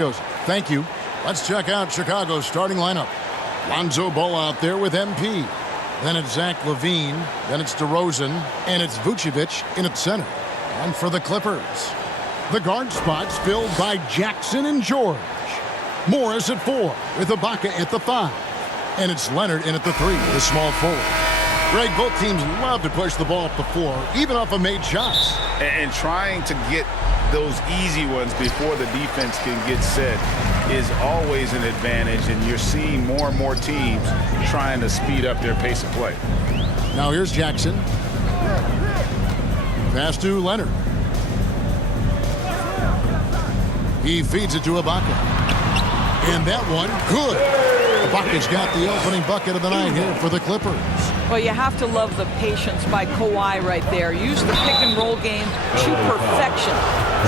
Thank you. Let's check out Chicago's starting lineup. Lonzo Ball out there with MP. Then it's Zach LaVine. Then it's DeRozan. And it's Vucevic in at center. And for the Clippers, the guard spots filled by Jackson and George. Morris at 4 with Ibaka at the 5. And it's Leonard in at the 3, the small forward. Greg, both teams love to push the ball up the floor, even off of made shots. And trying to get those easy ones before the defense can get set is always an advantage, and you're seeing more and more teams trying to speed up their pace of play. Now here's Jackson. Pass to Leonard. He feeds it to Ibaka. And that one, good. Ibaka's got the opening bucket of the night here for the Clippers. Well, you have to love the patience by Kawhi right there. Use the pick-and-roll game to perfection.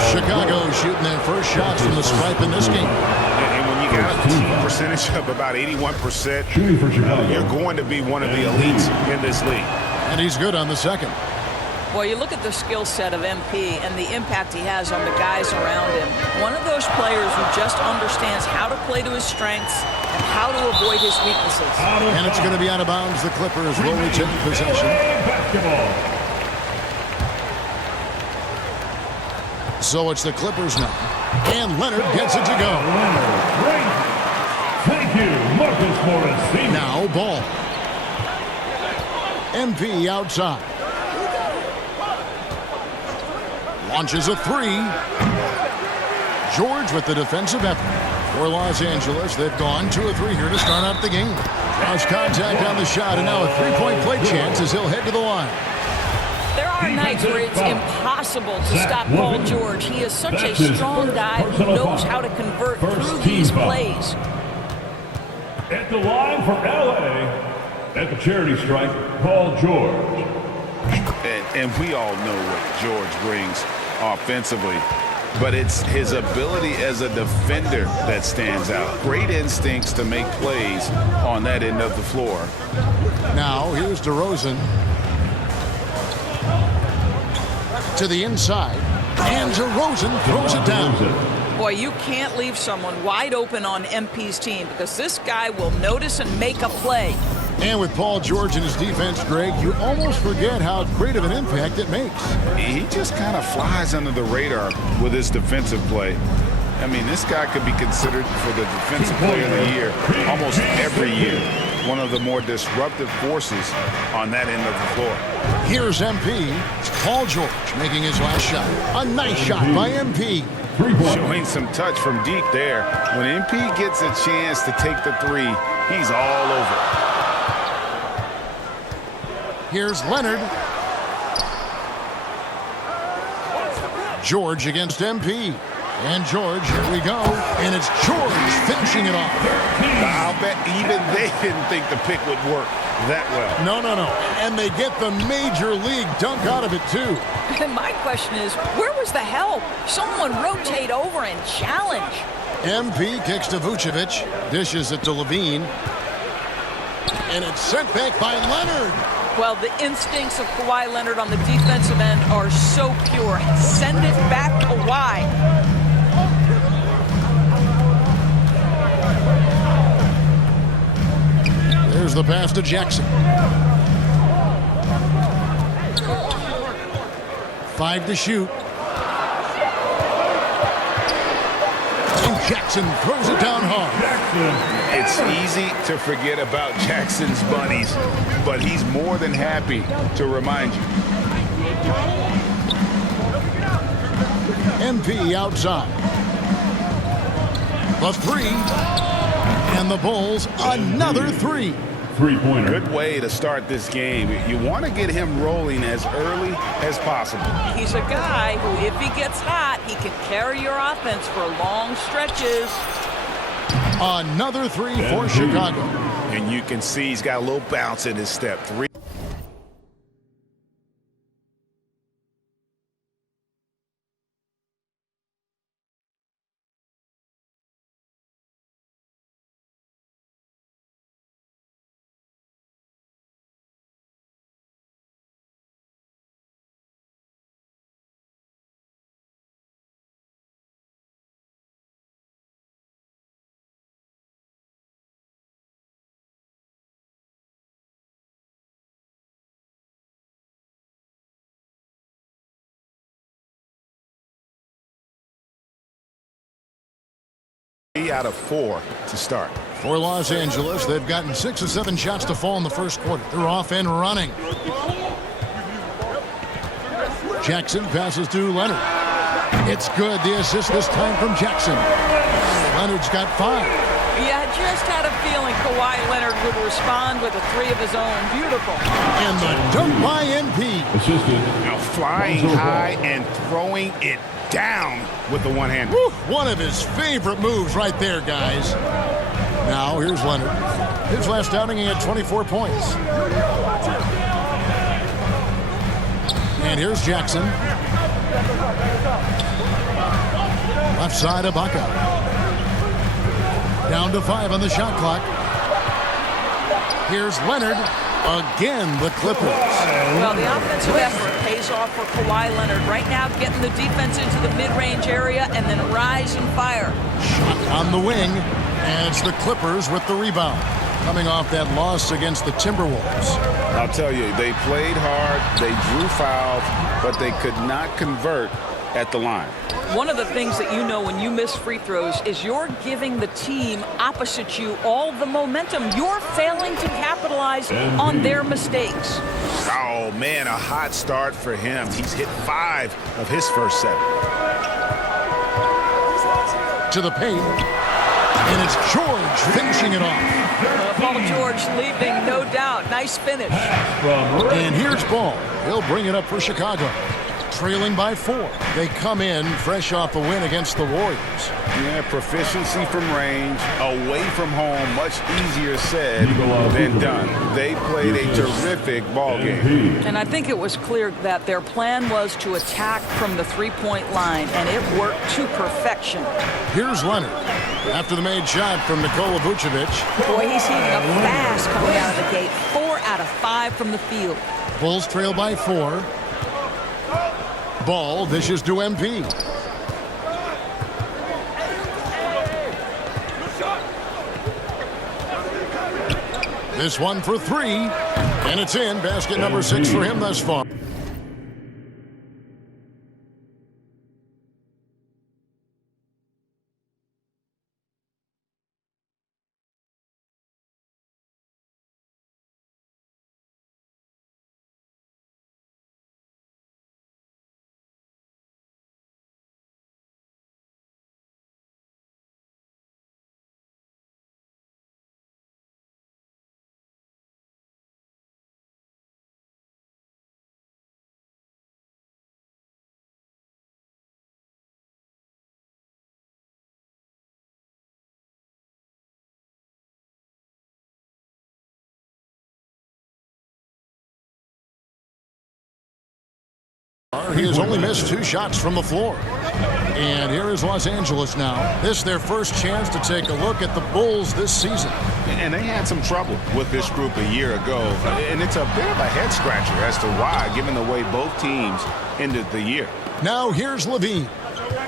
Chicago shooting their first shots from the stripe in this game. And when you got a team percentage of about 81%, you're going to be one of the elites in this league. And he's good on the second. Well, you look at the skill set of MP and the impact he has on the guys around him. One of those players who just understands how to play to his strengths and how to avoid his weaknesses. And it's going to be out of bounds. The Clippers will retain possession. So it's the Clippers now. And Leonard gets it to go. Thank you, Marcus Morris. Now Ball. MP outside. Launches a 3. George with the defensive effort. For Los Angeles, they've gone 2-3 here to start out the game. Cross contact on the shot, and now a three-point play chance as he'll head to the line. There are nights where it's impossible to stop Paul George. He is such a strong guy who knows how to convert through these plays. At the line for LA, at the charity stripe, Paul George. And we all know what George brings offensively, but it's his ability as a defender that stands out. Great instincts to make plays on that end of the floor. Now here's DeRozan to the inside, and DeRozan throws it down. Boy, you can't leave someone wide open on MP's team because this guy will notice and make a play. And with Paul George in his defense, Greg, you almost forget how great of an impact it makes. He just kind of flies under the radar with his defensive play. I mean, this guy could be considered for the Defensive Player of the Year almost every year. One of the more disruptive forces on that end of the floor. Here's MP. Paul George making his last shot. A nice shot by MP. Showing some touch from deep there. When MP gets a chance to take the 3, he's all over. Here's Leonard. George against MP. And George, here we go. And it's George finishing it off. I'll bet even they didn't think the pick would work that well. No. And they get the major league dunk out of it, too. And my question is, where was the help? Someone rotate over and challenge. MP kicks to Vucevic. Dishes it to LaVine. And it's sent back by Leonard. Well, the instincts of Kawhi Leonard on the defensive end are so pure. Send it back Kawhi. There's the pass to Jackson. 5 to shoot. And Jackson throws it down hard. It's easy to forget about Jackson's bunnies, but he's more than happy to remind you. MP outside. The 3. And the Bulls, another 3. Three-pointer. Good way to start this game. You want to get him rolling as early as possible. He's a guy who, if he gets hot, he can carry your offense for long stretches. Another 3 for Chicago. And you can see he's got a little bounce in his step. 3. 3 out of 4 to start. For Los Angeles, they've gotten 6 or 7 shots to fall in the first quarter. They're off and running. Jackson passes to Leonard. It's good. The assist this time from Jackson. Leonard's got 5. Yeah, I just had a feeling Kawhi Leonard would respond with a 3 of his own. Beautiful. And the dunk by MP. Assisted. Now flying high and throwing it down with the one-hand. One of his favorite moves right there, guys. Now here's Leonard. His last outing, he had 24 points. And here's Jackson. Left side, Ibaka. Down to 5 on the shot clock. Here's Leonard. Again, the Clippers. Well, the offensive effort pays off for Kawhi Leonard. Right now, getting the defense into the mid-range area and then rise and fire. Shot on the wing. And it's the Clippers with the rebound. Coming off that loss against the Timberwolves. I'll tell you, they played hard, they drew fouls, but they could not convert at the line. One of the things that you know when you miss free throws is you're giving the team opposite you all the momentum. You're failing to capitalize on their mistakes. Oh, man, a hot start for him. He's hit 5 of his first 7. To the paint. And it's George finishing it off. Paul George leaving, no doubt. Nice finish. And here's Ball. He'll bring it up for Chicago. Trailing by 4. They come in fresh off a win against the Warriors. Yeah, proficiency from range, away from home, much easier said than done. They played a terrific ball game. And I think it was clear that their plan was to attack from the three-point line, and it worked to perfection. Here's Leonard. After the made shot from Nikola Vucevic. Boy, he's heating up fast coming out of the gate. 4 out of 5 from the field. Bulls trail by 4. Ball dishes to MP. This one for 3. And it's in. Basket number 6 for him thus far. He has only missed 2 shots from the floor. And here is Los Angeles now. This is their first chance to take a look at the Bulls this season. And they had some trouble with this group a year ago. And it's a bit of a head-scratcher as to why, given the way both teams ended the year. Now here's Levine.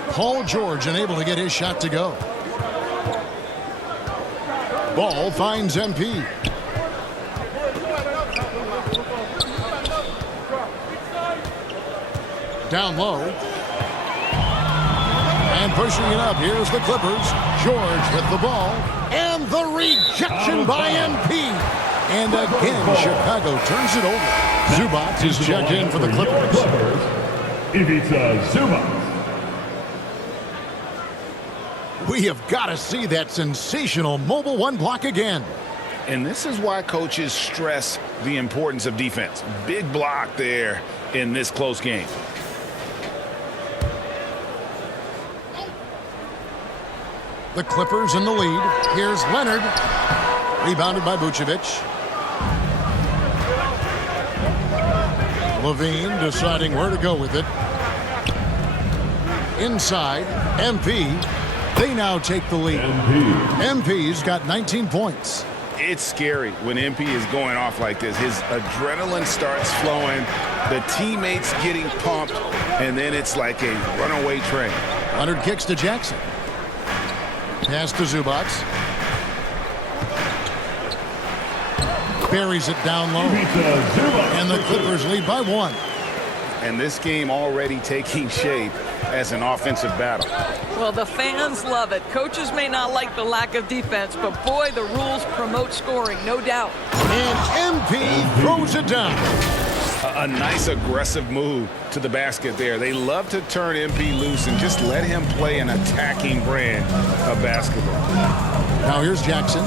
Paul George unable to get his shot to go. Ball finds MP. Down low. And pushing it up. Here's the Clippers. George with the ball. And the rejection by MP. And again, Chicago turns it over. Zubac is checked in for the Clippers. Ivica Zubac. We have got to see that sensational mobile 1 block again. And this is why coaches stress the importance of defense. Big block there in this close game. The Clippers in the lead. Here's Leonard. Rebounded by Vucevic. Levine deciding where to go with it. Inside, MP. They now take the lead. MP's got 19 points. It's scary when MP is going off like this. His adrenaline starts flowing, the teammates getting pumped, and then it's like a runaway train. Leonard kicks to Jackson. Pass to Zubac. Buries it down low. And the Clippers lead by 1. and this game already taking shape as an offensive battle. Well, the fans love it. Coaches may not like the lack of defense, but boy, the rules promote scoring, no doubt. And MP throws it down. A nice aggressive move to the basket there. They love to turn MP loose and just let him play an attacking brand of basketball. Now here's Jackson,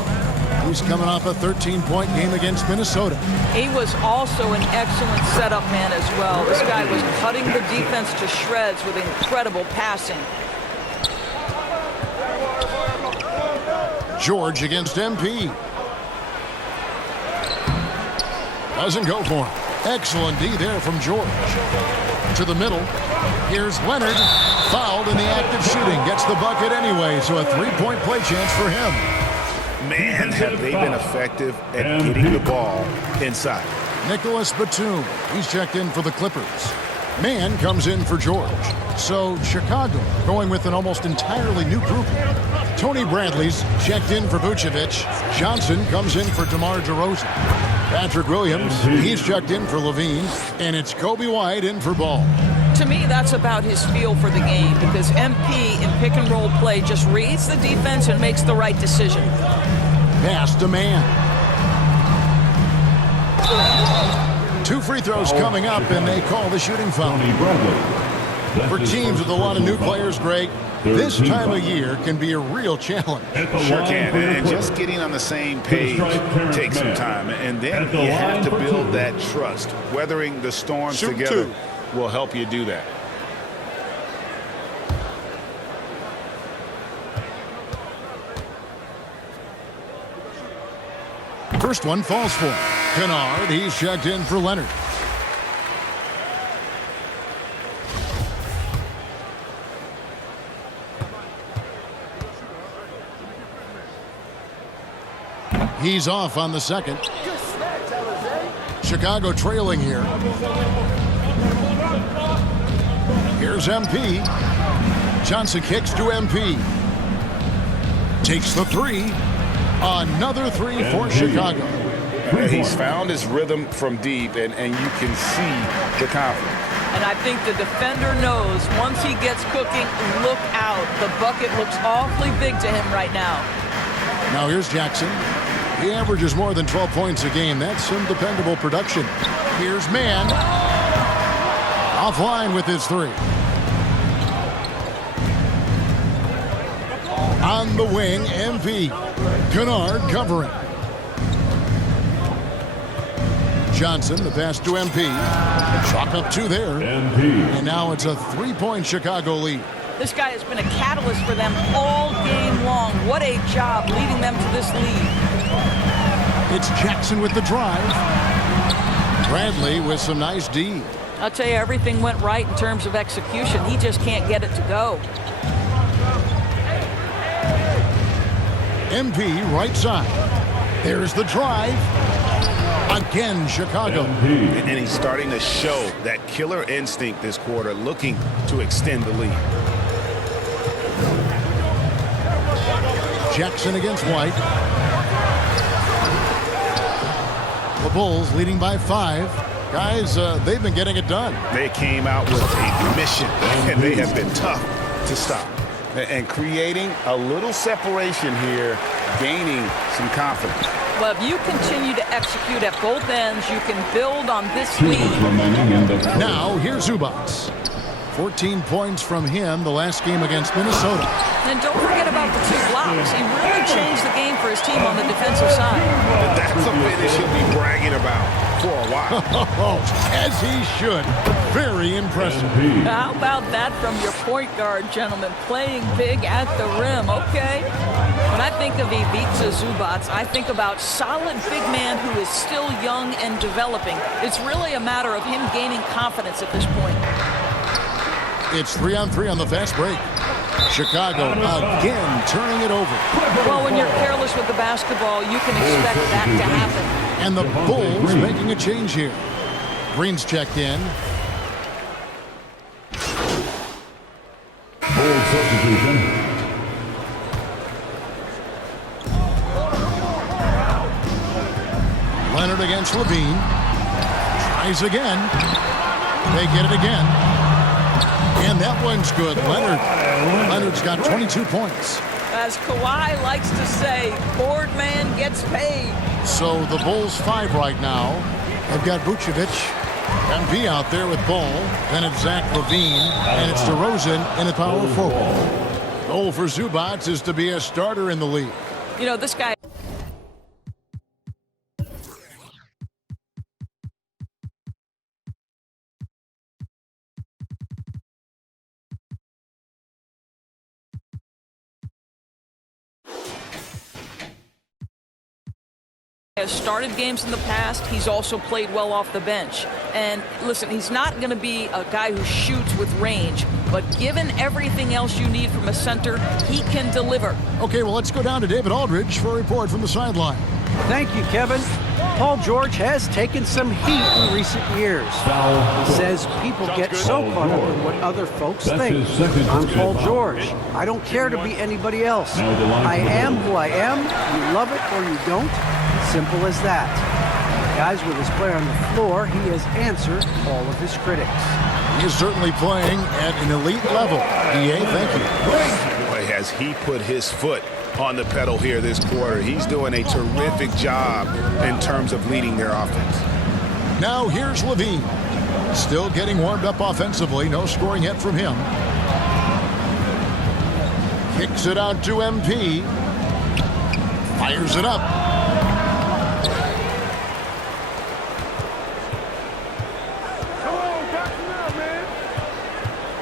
who's coming off a 13-point game against Minnesota. He was also an excellent setup man as well. This guy was cutting the defense to shreds with incredible passing. George against MP. Doesn't go for him. Excellent D there from George. To the middle. Here's Leonard. Fouled in the act of shooting. Gets the bucket anyway, so a three-point play chance for him. Man, have they been effective at getting the ball inside. Nicholas Batum. He's checked in for the Clippers. Mann comes in for George. So Chicago going with an almost entirely new group. Tony Bradley's checked in for Vucevic. Johnson comes in for DeMar DeRozan. Patrick Williams, he's checked in for Levine. And it's Kobe White in for Ball. To me, that's about his feel for the game because MP in pick-and-roll play just reads the defense and makes the right decision. Pass to Mann. 2 free throws coming up, and they call the shooting foul. For teams with a lot of new players, Greg, this time of year can be a real challenge. Sure can, and just getting on the same page takes some time. And then you have to build that trust. Weathering the storms together will help you do that. First one falls for Kennard. He's checked in for Leonard. He's off on the second. Chicago trailing here. Here's MP. Johnson kicks to MP. Takes the three. Another three for Chicago. He's found his rhythm from deep, and you can see the confidence. And I think the defender knows once he gets cooking, look out. The bucket looks awfully big to him right now. Now here's Jackson. He averages more than 12 points a game. That's some dependable production. Here's Mann. Offline with his three. On the wing, MP. Kennard covering. Johnson, the pass to MP. Chalk up 2 there. And now it's a 3-point Chicago lead. This guy has been a catalyst for them all game long. What a job leading them to this lead. It's Jackson with the drive. Bradley with some nice D. I'll tell you, everything went right in terms of execution. He just can't get it to go. MP right side. There's the drive. Again, Chicago. And he's starting to show that killer instinct this quarter, looking to extend the lead. Jackson against White. The Bulls leading by 5. Guys, they've been getting it done. They came out with a mission, and they have been tough to stop. And creating a little separation here, gaining some confidence. Well, if you continue to execute at both ends, you can build on this lead. Now, here's Zubac. 14 points from him the last game against Minnesota. And don't forget about the 2 blocks. He really changed the game for his team on the defensive side. That's a finish he'll be bragging about for a while. As he should. Very impressive. How about that from your point guard, gentlemen? Playing big at the rim, okay? When I think of Ivica Zubac, I think about solid big man who is still young and developing. It's really a matter of him gaining confidence at this point. It's 3-on-3 on the fast break. Chicago again turning it over. Well, when you're careless with the basketball, you can expect that to happen. And the Bulls making a change here. Green's checked in. Bold substitution. Leonard against Levine. Tries again. They get it again. And that one's good. Leonard's got 22 points. As Kawhi likes to say, board man gets paid. So the Bulls 5 right now. They've got Vucevic, MP out there with Ball. Then it's Zach LaVine, and it's DeRozan in a power forward. Goal for Zubac is to be a starter in the league. You know, this guy has started games in the past. He's also played well off the bench. And listen, he's not going to be a guy who shoots with range, but given everything else you need from a center, he can deliver. Okay, well, let's go down to David Aldridge for a report from the sideline. Thank you, Kevin. Paul George has taken some heat in recent years. He says people get so caught up in what other folks think. I'm Paul George. I don't care to be anybody else. I am who I am. You love it or you don't. Simple as that. Guys, with his play on the floor, he has answered all of his critics. He is certainly playing at an elite level. EA, thank you. Boy, has he put his foot on the pedal here this quarter. He's doing a terrific job in terms of leading their offense. Now here's LaVine. Still getting warmed up offensively. No scoring yet from him. Kicks it out to MP. Fires it up.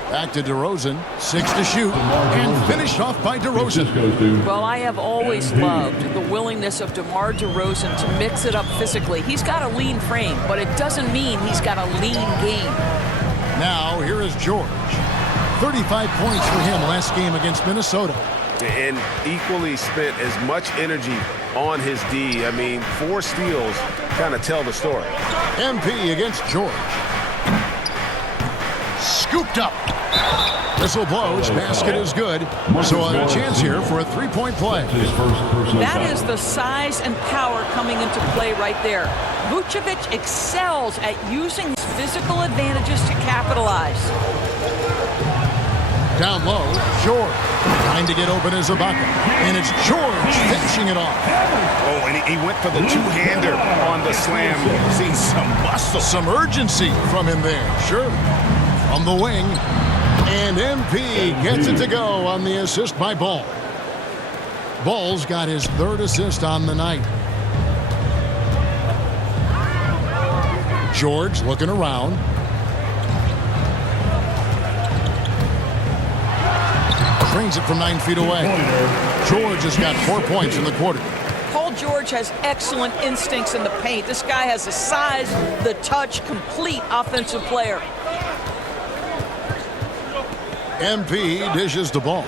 Back to DeRozan, 6 to shoot, and finished off by DeRozan. Well, I have always loved the willingness of DeMar DeRozan to mix it up physically. He's got a lean frame, but it doesn't mean he's got a lean game. Now, here is George. 35 points for him last game against Minnesota. And equally spent as much energy on his D. I mean, 4 steals kind of tell the story. MP against George. Scooped up. Whistle blows. Basket is good. So a chance here for a three-point play. That is the size and power coming into play right there. Vucevic excels at using his physical advantages to capitalize. Down low, George. Trying to get open as Ibaka. And it's George finishing it off. Oh, and he went for the two-hander on the slam. Seeing some muscle. Some urgency from him there. Sure. On the wing. And MP gets it to go on the assist by Ball. Ball's got his 3rd assist on the night. George looking around. Trains it from 9 feet away. George has got 4 points in the quarter. Paul George has excellent instincts in the paint. This guy has the size, the touch, complete offensive player. MP dishes the ball.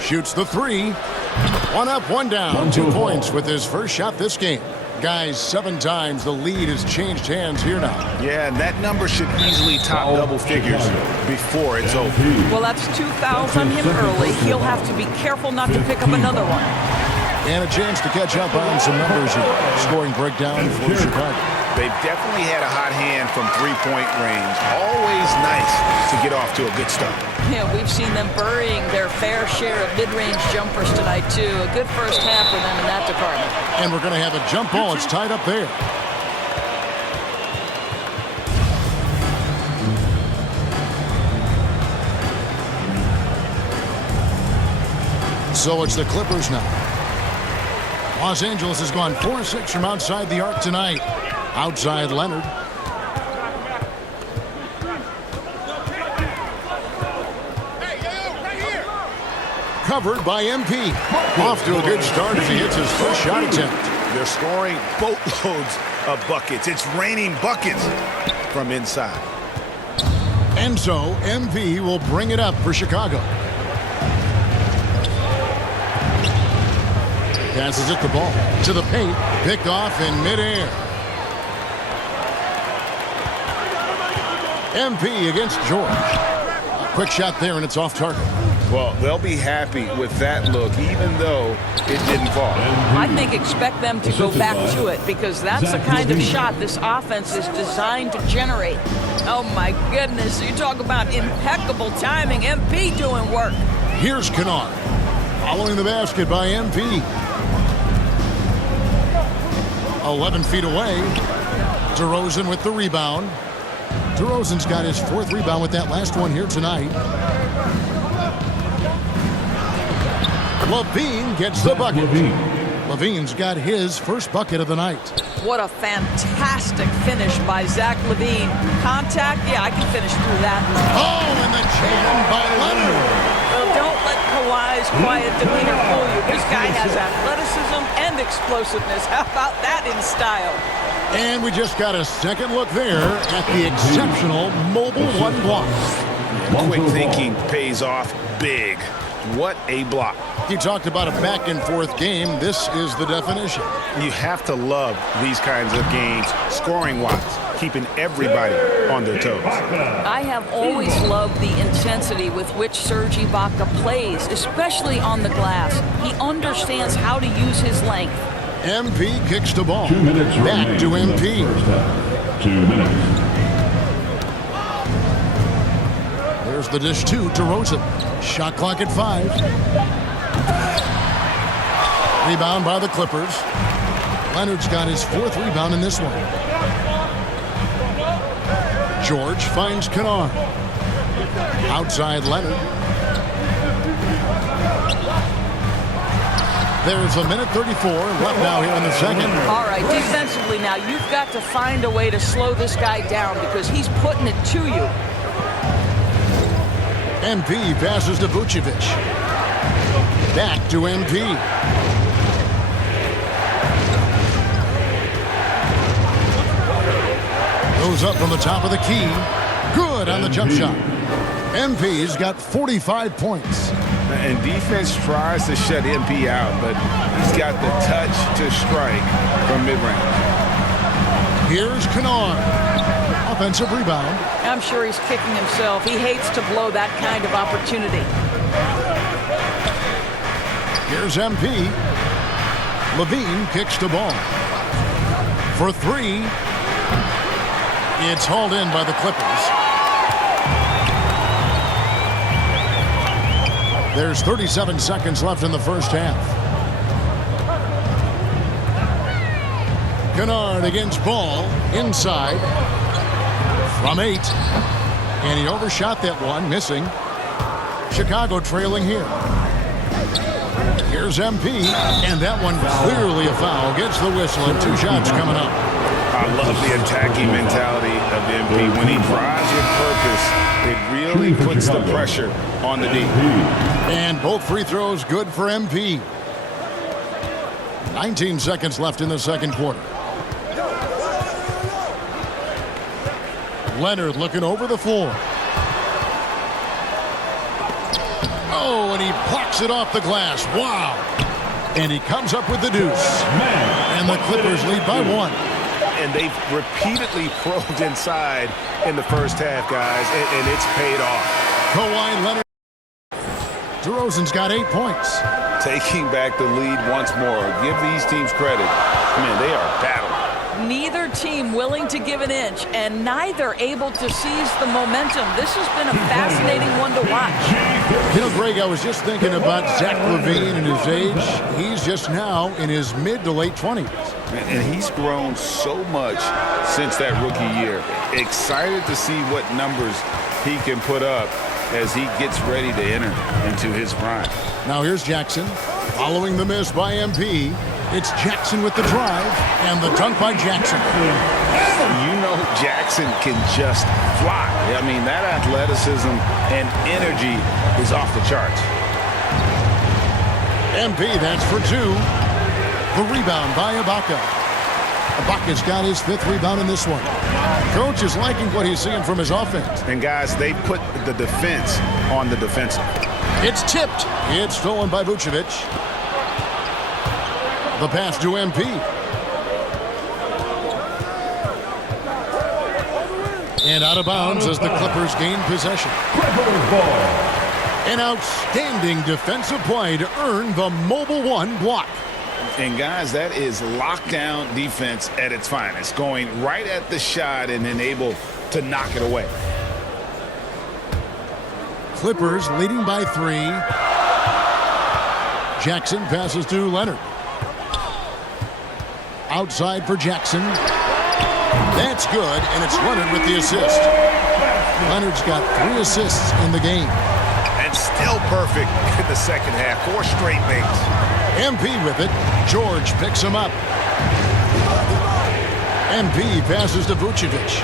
Shoots the 3. 1 up, 1 down. 2 points with his first shot this game. Guys, 7 times the lead has changed hands here now. Yeah, and that number should easily top double figures before it's over. Well, that's 2 fouls on him early. He'll have to be careful not to pick up another one. And a chance to catch up on some numbers here. Scoring breakdown for Chicago. They've definitely had a hot hand from three-point range. Always nice to get off to a good start. Yeah, we've seen them burying their fair share of mid-range jumpers tonight, too. A good first half for them in that department. And we're going to have a jump ball. It's tied up there. So it's the Clippers now. Los Angeles has gone 4-6 from outside the arc tonight. Outside Leonard. Covered by MP. Off to a good start as he hits his first shot attempt. They're scoring boatloads of buckets. It's raining buckets from inside. And so MP will bring it up for Chicago. Passes it the ball to the paint. Picked off in midair. MP against George. A quick shot there, and it's off target. Well, they'll be happy with that look, even though it didn't fall. I think expect them to go back to it because that's the kind of shot this offense is designed to generate. Oh, my goodness. You talk about impeccable timing. MP doing work. Here's Kennard. Following the basket by MP. 11 feet away. DeRozan with the rebound. DeRozan's got his 4th rebound with that last one here tonight. LaVine gets the bucket. LaVine's got his first bucket of the night. What a fantastic finish by Zach LaVine. Contact, yeah, I can finish through that. Oh, and the jam by Leonard. Well, don't let Kawhi's quiet demeanor fool you. This guy has athleticism and explosiveness. How about that in style? And we just got a second look there at the exceptional mobile one block. Quick thinking pays off big. What a block. You talked about a back-and-forth game. This is the definition. You have to love these kinds of games, scoring-wise, keeping everybody on their toes. I have always loved the intensity with which Serge Ibaka plays, especially on the glass. He understands how to use his length. MP kicks the ball. 2 minutes back to MP. First half. 2 minutes. There's the dish to DeRozan. Shot clock at 5. Rebound by the Clippers. Leonard's got his 4th rebound in this one. George finds Kennard. Outside Leonard. There's a minute 34 left now here in the second. All right, defensively now, you've got to find a way to slow this guy down because he's putting it to you. MP passes to Vucevic. Back to MP. Goes up from the top of the key. Good on the jump shot. MP's got 45 points. And defense tries to shut MP out, but he's got the touch to strike from mid-range. Here's Kennard. Offensive rebound. I'm sure he's kicking himself. He hates to blow that kind of opportunity. Here's MP. LaVine kicks the ball. For 3. It's hauled in by the Clippers. There's 37 seconds left in the first half. Kennard against Ball. Inside. From 8. And he overshot that one, missing. Chicago trailing here. Here's MP. And that one clearly a foul. Gets the whistle and 2 shots coming up. I love the attacking mentality of MP. When he drives with purpose, it really puts the pressure on the D. And both free throws good for MP. 19 seconds left in the second quarter. Leonard looking over the floor. Oh, and he plucks it off the glass. Wow. And he comes up with the deuce. And the Clippers lead by 1. And they've repeatedly probed inside in the first half, guys, and it's paid off. Kawhi Leonard. DeRozan's got 8 points. Taking back the lead once more. Give these teams credit. Man, they are battling. Neither team willing to give an inch, and neither able to seize the momentum. This has been a fascinating one to watch. You know, Greg, I was just thinking about Zach LaVine and his age. He's just now in his mid to late 20s. And he's grown so much since that rookie year. Excited to see what numbers he can put up as he gets ready to enter into his prime. Now here's Jackson. Following the miss by MP, it's Jackson with the drive and the dunk by Jackson. You know Jackson can just fly. I mean, that athleticism and energy is off the charts. MP, that's for 2. The rebound by Ibaka. Ibaka's got his 5th rebound in this one. Coach is liking what he's seeing from his offense. And guys, they put the defense on the defensive. It's tipped. It's stolen by Vucevic. The pass to MP. And out of bounds as the Clippers gain possession. Clippers ball. An outstanding defensive play to earn the Mobile One block. And guys, that is lockdown defense at its finest, going right at the shot and then able to knock it away. Clippers leading by 3. Jackson passes to Leonard. Outside for Jackson. That's good, and it's Leonard with the assist. Leonard's got 3 assists in the game. And still perfect in the second half. 4 straight makes. MP with it. George picks him up. MP passes to Vucevic.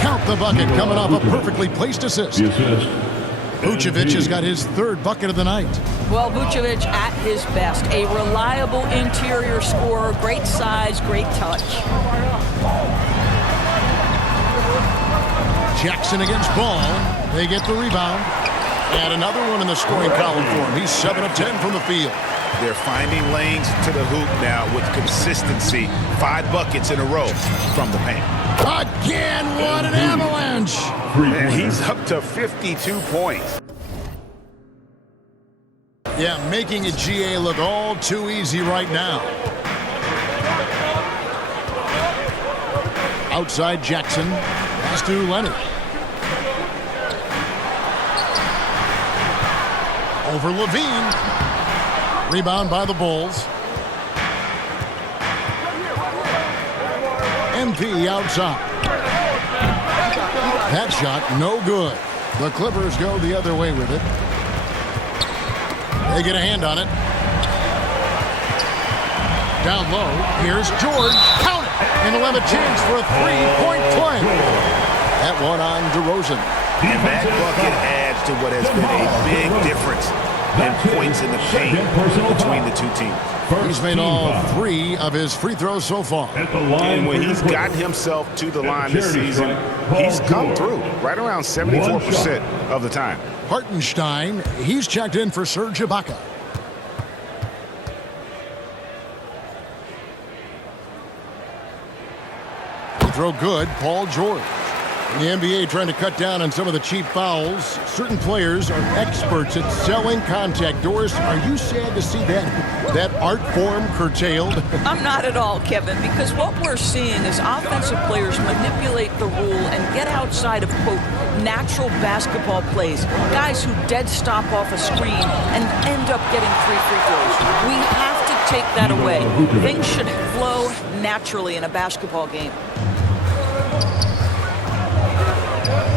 Count the bucket coming off a perfectly placed assist. The assist. Vucevic has got his 3rd bucket of the night. Well, Vucevic at his best. A reliable interior scorer. Great size, great touch. Jackson against Ball. They get the rebound. And another one in the scoring column for him. He's 7 of 10 from the field. They're finding lanes to the hoop now with consistency. 5 buckets in a row from the paint. Again, what an avalanche. And he's up to 52 points. Yeah, making a GA look all too easy right now. Outside Jackson. Pass to Leonard. Over Levine. Rebound by the Bulls. MP outside. That shot, no good. The Clippers go the other way with it. They get a hand on it. Down low, here's George. Count it! And they'll have a chance for a 3-point play. That one on DeRozan. And that bucket adds to what has been a big difference in points in the paint between the two teams. He's made all 3 of his free throws so far. And when he's gotten himself to the line this season, he's come through right around 74% of the time. Hartenstein, he's checked in for Serge Ibaka. Throw good, Paul George. The NBA trying to cut down on some of the cheap fouls. Certain players are experts at selling contact. Doris, are you sad to see that art form curtailed? I'm not at all, Kevin, because what we're seeing is offensive players manipulate the rule and get outside of, quote, natural basketball plays. Guys who dead stop off a screen and end up getting 3 free throws. We have to take that away. Things should flow naturally in a basketball game.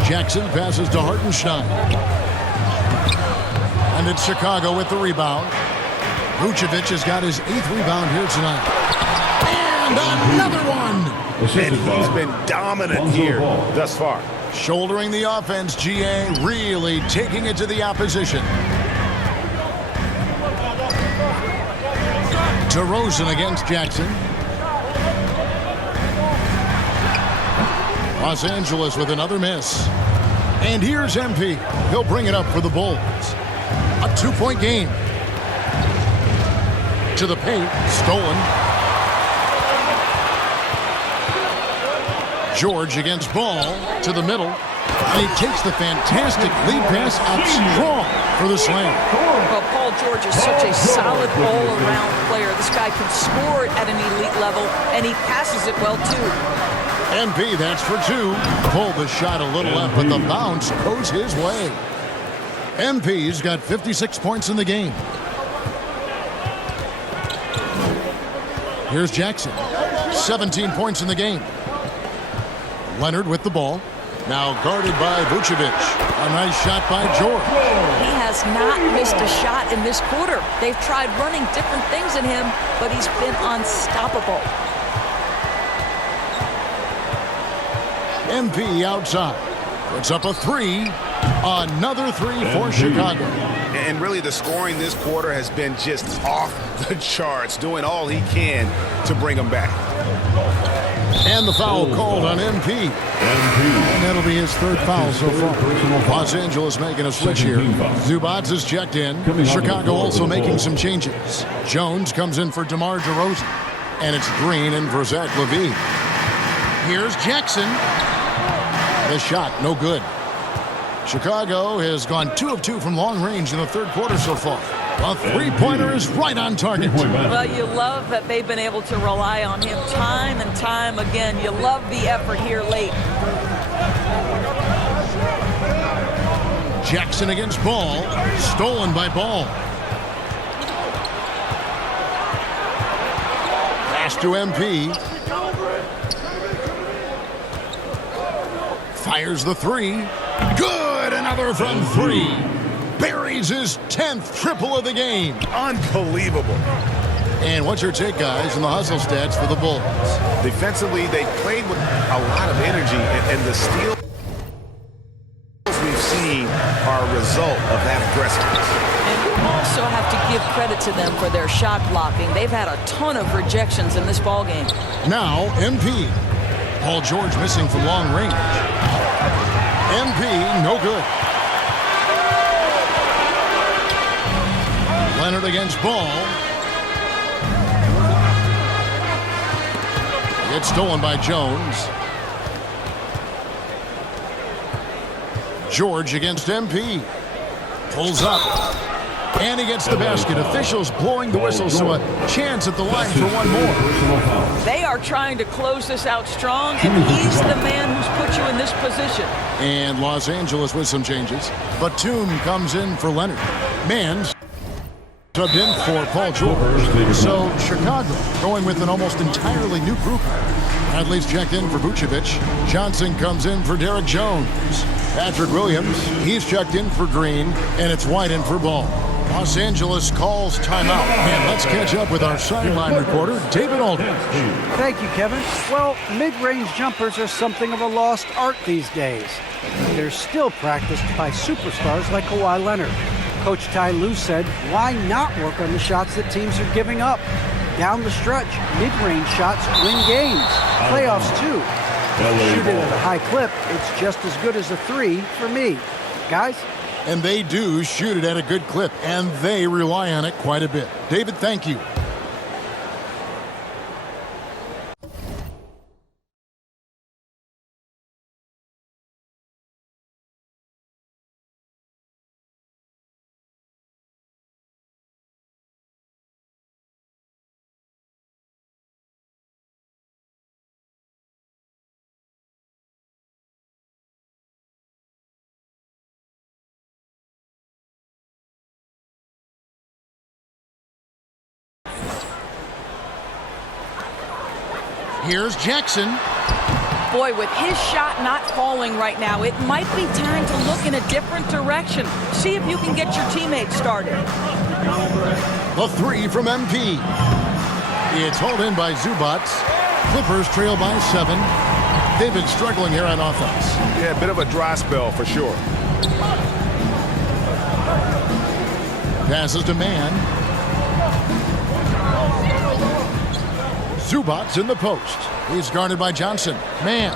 Jackson passes to Hartenstein. And it's Chicago with the rebound. Vucevic has got his 8th rebound here tonight. And another one! And he's been dominant here thus far. Shouldering the offense, GA really taking it to the opposition. DeRozan against Jackson. Los Angeles with another miss. And here's MP. He'll bring it up for the Bulls. A 2-point game. To the paint. Stolen. George against Ball. To the middle. And he takes the fantastic lead pass up strong for the slam. Well, Paul George is such a solid all-around player. This guy can score at an elite level, and he passes it well, too. MP, that's for 2. Pulled the shot a little left, but the bounce goes his way. MP's got 56 points in the game. Here's Jackson. 17 points in the game. Leonard with the ball. Now guarded by Vucevic. A nice shot by George. He has not missed a shot in this quarter. They've tried running different things in him, but he's been unstoppable. MP outside. Puts up a 3. Another 3 for Chicago. And really the scoring this quarter has been just off the charts, doing all he can to bring them back. And the foul called on MP. And that'll be his 3rd foul so far. Los Angeles making a switch here. Zubac is checked in. Chicago also making some changes. Jones comes in for DeMar DeRozan. And it's Green in for Zach LaVine. Here's Jackson. The shot, no good. Chicago has gone 2 of 2 from long range in the third quarter so far. A three-pointer is right on target. Well, you love that they've been able to rely on him time and time again. You love the effort here late. Jackson against Ball. Stolen by Ball. Pass to MP. Fires the three. Good! Another from 3. Buries his 10th triple of the game. Unbelievable. And what's your take, guys, on the hustle stats for the Bulls? Defensively, they played with a lot of energy, and the steals we've seen are a result of that aggressiveness. And you also have to give credit to them for their shot blocking. They've had a ton of rejections in this ballgame. Now, MP. Paul George missing from long range. MP, no good. Leonard against Ball. It's stolen by Jones. George against MP. Pulls up. And he gets the basket. Officials blowing the whistle, so a chance at the line for one more. They are trying to close this out strong, and he's the man who's put you in this position. And Los Angeles with some changes. Batum comes in for Leonard. Mans subbed in for Paul George. So Chicago going with an almost entirely new group. Bradley's checked in for Vucevic. Johnson comes in for Derek Jones. Patrick Williams, he's checked in for Green, and it's White in for Ball. Los Angeles calls timeout. And let's catch up with our sideline reporter, David Aldridge. Thank you, Kevin. Well, mid-range jumpers are something of a lost art these days. They're still practiced by superstars like Kawhi Leonard. Coach Ty Lue said, why not work on the shots that teams are giving up? Down the stretch, mid-range shots win games. Playoffs, too. Shoot it at a high clip, it's just as good as a 3 for me. Guys? And they do shoot it at a good clip, and they rely on it quite a bit. David, thank you. Here's Jackson. Boy, with his shot not falling right now, it might be time to look in a different direction. See if you can get your teammates started. The 3 from MP. It's hauled in by Zubats. Clippers trail by 7. They've been struggling here on offense. Yeah, a bit of a dry spell for sure. Passes to Man. Zubats in the post. He's guarded by Johnson. Man.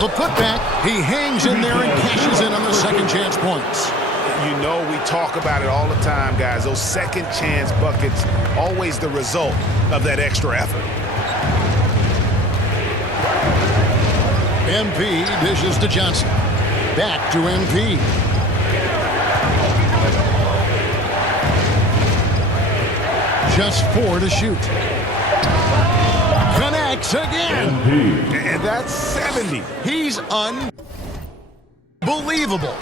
The putback. He hangs in there and cashes in on the second chance points. You know, we talk about it all the time, guys. Those second chance buckets, always the result of that extra effort. MP dishes to Johnson. Back to MP. Just 4 to shoot. Connects again. And that's 70. He's unbelievable.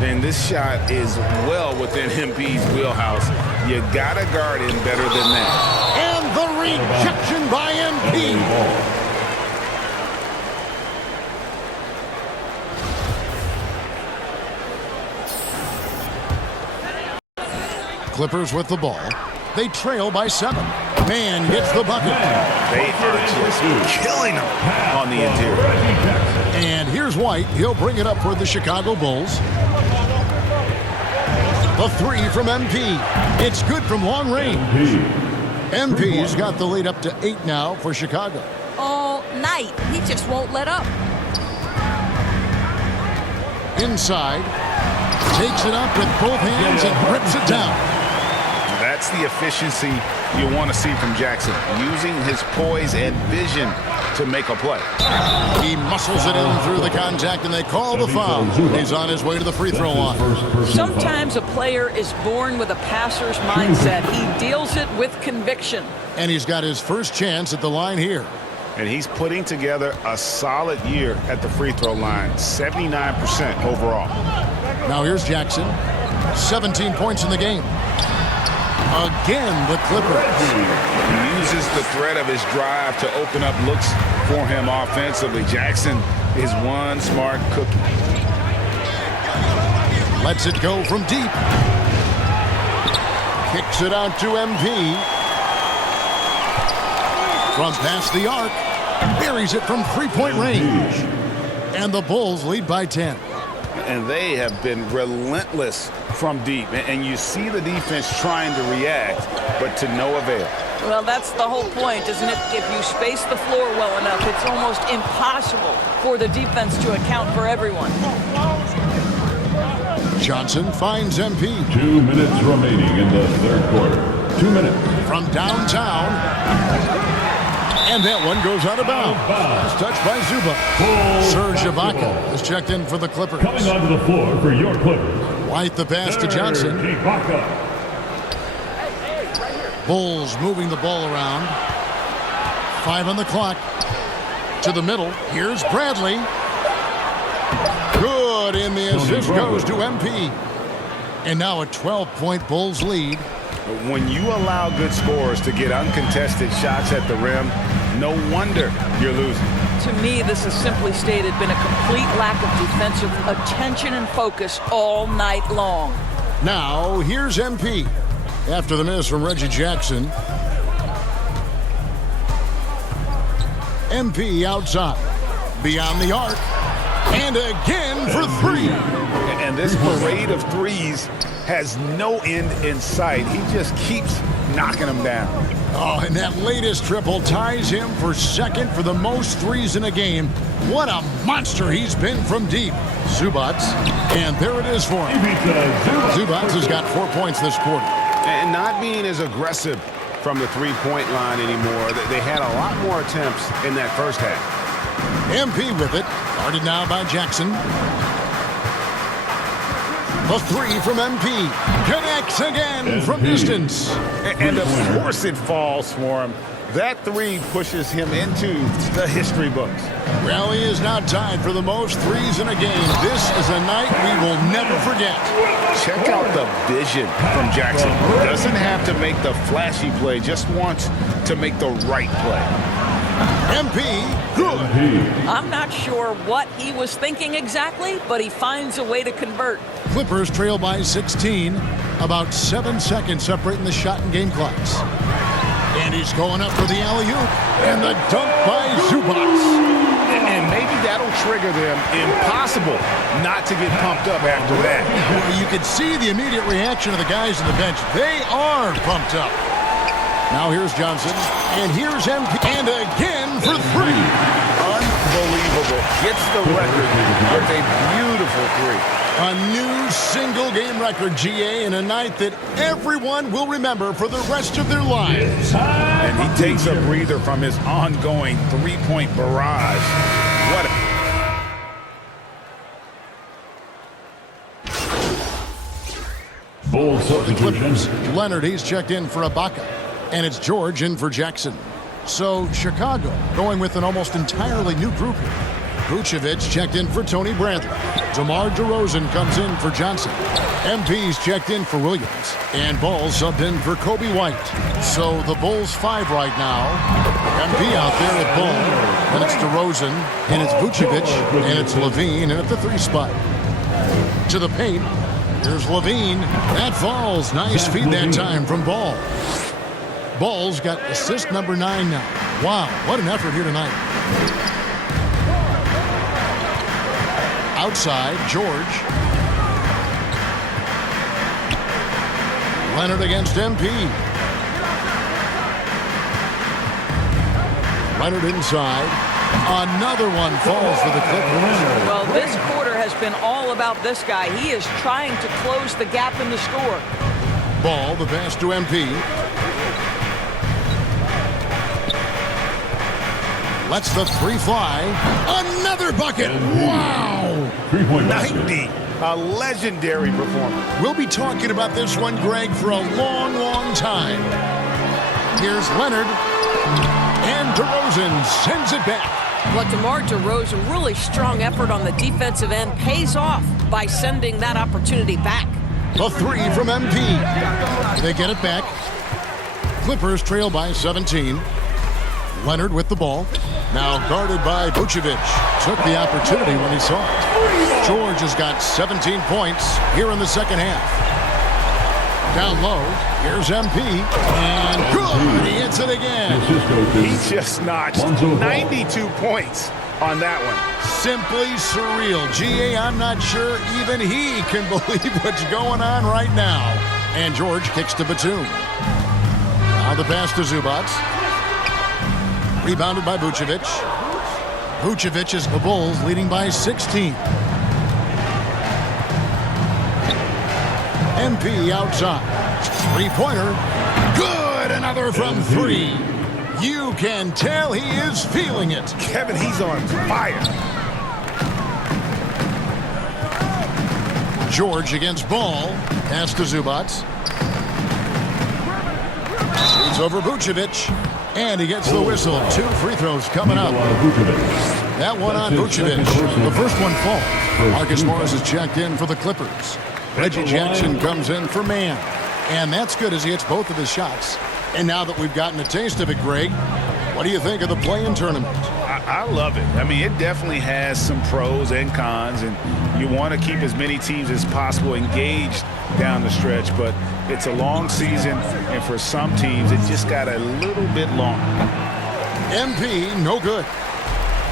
And this shot is well within MP's wheelhouse. You gotta guard him better than that. And the rejection by MP. Clippers with the ball. They trail by 7. Man gets the bucket. They are just killing them on the interior. And here's White. He'll bring it up for the Chicago Bulls. The 3 from MP. It's good from long range. MP's got the lead up to 8 now for Chicago. All night. He just won't let up. Inside. Takes it up with both hands and rips it down. That's the efficiency you want to see from Jackson, using his poise and vision to make a play. He muscles it in through the contact, and they call the foul. He's on his way to the free throw line. Sometimes a player is born with a passer's mindset. He deals it with conviction. And he's got his first chance at the line here. And he's putting together a solid year at the free throw line, 79% overall. Now here's Jackson. 17 points in the game. Again, the Clippers. He uses the threat of his drive to open up looks for him offensively. Jackson is one smart cookie. Lets it go from deep. Kicks it out to MP. From past the arc. Buries it from three-point range. And the Bulls lead by 10. And they have been relentless from deep. And you see the defense trying to react, but to no avail. Well, that's the whole point, isn't it? If you space the floor well enough, it's almost impossible for the defense to account for everyone. Johnson finds MP. 2 minutes remaining in the third quarter. 2 minutes. From downtown. And that one goes out of bounds. It's touched by Zubac. Serge Ibaka has checked in for the Clippers. Coming onto the floor for your Clippers. White the pass to Johnson. Bulls moving the ball around. 5 on the clock. To the middle. Here's Bradley. Good, and the assist goes to MP. And now a 12-point Bulls lead. When you allow good scorers to get uncontested shots at the rim, no wonder you're losing. To me, this has simply stated been a complete lack of defensive attention and focus all night long. Now, here's MP. After the miss from Reggie Jackson. MP outside. Beyond the arc. And again for three. And this parade of threes has no end in sight. He just keeps knocking them down. Oh, and that latest triple ties him for second for the most threes in a game. What a monster he's been from deep. Zubac, and there it is for him. Zubac has got 4 points this quarter. And not being as aggressive from the three-point line anymore. They had a lot more attempts in that first half. MP with it. Guarded now by Jackson. The three from MP. Connects again from distance. And of course it falls for him. That three pushes him into the history books. Well, he is now tied for the most threes in a game. This is a night we will never forget. Check out the vision from Jackson. Doesn't have to make the flashy play, just wants to make the right play. MP, good. I'm not sure what he was thinking exactly, but he finds a way to convert. Clippers trail by 16. About 7 seconds separating the shot and game clocks. And he's going up for the alley-oop. And the dunk by Zubac. And maybe that'll trigger them. Impossible not to get pumped up after that. You can see the immediate reaction of the guys on the bench. They are pumped up. Now here's Johnson. And here's MP. And again for three. Unbelievable. Gets the record with a beautiful three. A new single-game record, GA, in a night that everyone will remember for the rest of their lives. And he takes a breather from his ongoing three-point barrage. What a... Bull substitution. Leonard, he's checked in for Ibaka. And it's George in for Jackson. So Chicago going with an almost entirely new group here. Vucevic checked in for Tony Bradley. DeMar DeRozan comes in for Johnson. MP's checked in for Williams. And Ball subbed in for Kobe White. So the Bulls 5 right now. MP out there with Ball. And it's DeRozan. And it's Vucevic. And it's Levine. And at the 3 spot. To the paint. Here's Levine. That falls. Nice feed that time from Ball. Ball's got assist number 9 now. Wow, what an effort here tonight. Outside, George. Leonard against MP. Leonard inside. Another one falls for the Clippers. Well, this quarter has been all about this guy. He is trying to close the gap in the score. Ball, the pass to MP. Lets the three fly. Another bucket. Wow. 3-point basket. 90. A legendary performance. We'll be talking about this one, Greg, for a long, long time. Here's Leonard. And DeRozan sends it back. But DeMar DeRozan, really strong effort on the defensive end, pays off by sending that opportunity back. The three from MP. They get it back. Clippers trail by 17. Leonard with the ball. Now guarded by Vucevic. Took the opportunity when he saw it. George has got 17 points here in the second half. Down low, here's MP. And good, he hits it again. He just notched 92 points on that one. Simply surreal. GA, I'm not sure even he can believe what's going on right now. And George kicks to Batum. Now the pass to Zubac. Rebounded by Vucevic. Vucevic is the Bulls leading by 16. MP outside. Three-pointer. Good! Another from three. You can tell he is feeling it. Kevin, he's on fire. George against Ball. Pass to Zubac. Shoots over Vucevic. And he gets the whistle. 2 free throws coming up. That one on Vucevic. The first one falls. Marcus Morris is checked in for the Clippers. Reggie Jackson comes in for man. And that's good as he hits both of his shots. And now that we've gotten a taste of it, Greg, what do you think of the play-in tournament? I love it. I mean, it definitely has some pros and cons, and you want to keep as many teams as possible engaged down the stretch, but it's a long season, and for some teams, it just got a little bit long. MP, no good.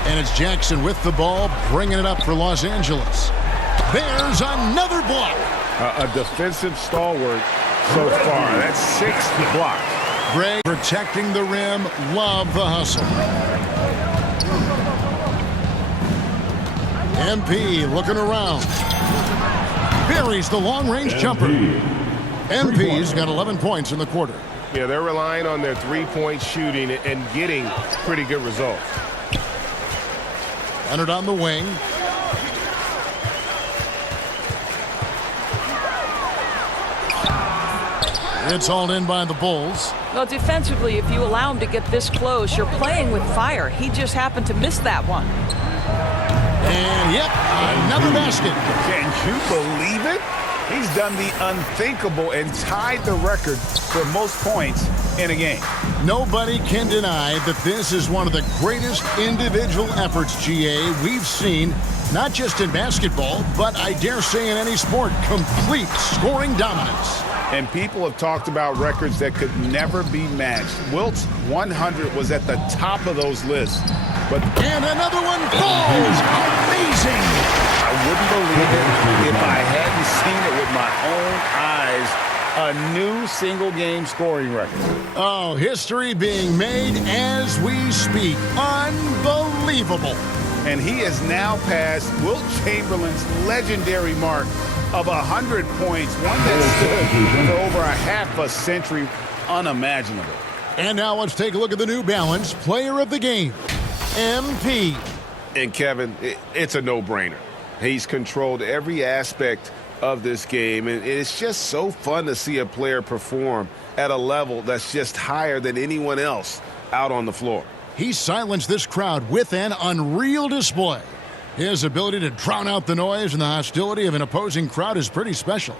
And it's Jackson with the ball, bringing it up for Los Angeles. There's another block. A defensive stalwart so far. That's 6 blocks. Greg protecting the rim. Love the hustle. MP looking around. Buries the long-range jumper. MP's got 11 points in the quarter. Yeah, they're relying on their three-point shooting and getting pretty good results. Leonard on the wing. It's hauled in by the Bulls. Well, defensively, if you allow him to get this close, you're playing with fire. He just happened to miss that one. And, yep, another basket. Can you believe it? He's done the unthinkable and tied the record for most points in a game. Nobody can deny that this is one of the greatest individual efforts, GA, we've seen, not just in basketball, but I dare say in any sport. Complete scoring dominance. And people have talked about records that could never be matched. Wilt's 100 was at the top of those lists. And another one falls. Amazing. I wouldn't believe it if I hadn't seen it with my own eyes. A new single-game scoring record. Oh, history being made as we speak. Unbelievable. And he has now passed Wilt Chamberlain's legendary mark of 100 points, one that stood for over a half a century. Unimaginable. And now let's take a look at the New Balance Player of the Game, MP. And Kevin, it's a no-brainer. He's controlled every aspect of this game, and it's just so fun to see a player perform at a level that's just higher than anyone else out on the floor. He silenced this crowd with an unreal display. His ability to drown out the noise and the hostility of an opposing crowd is pretty special.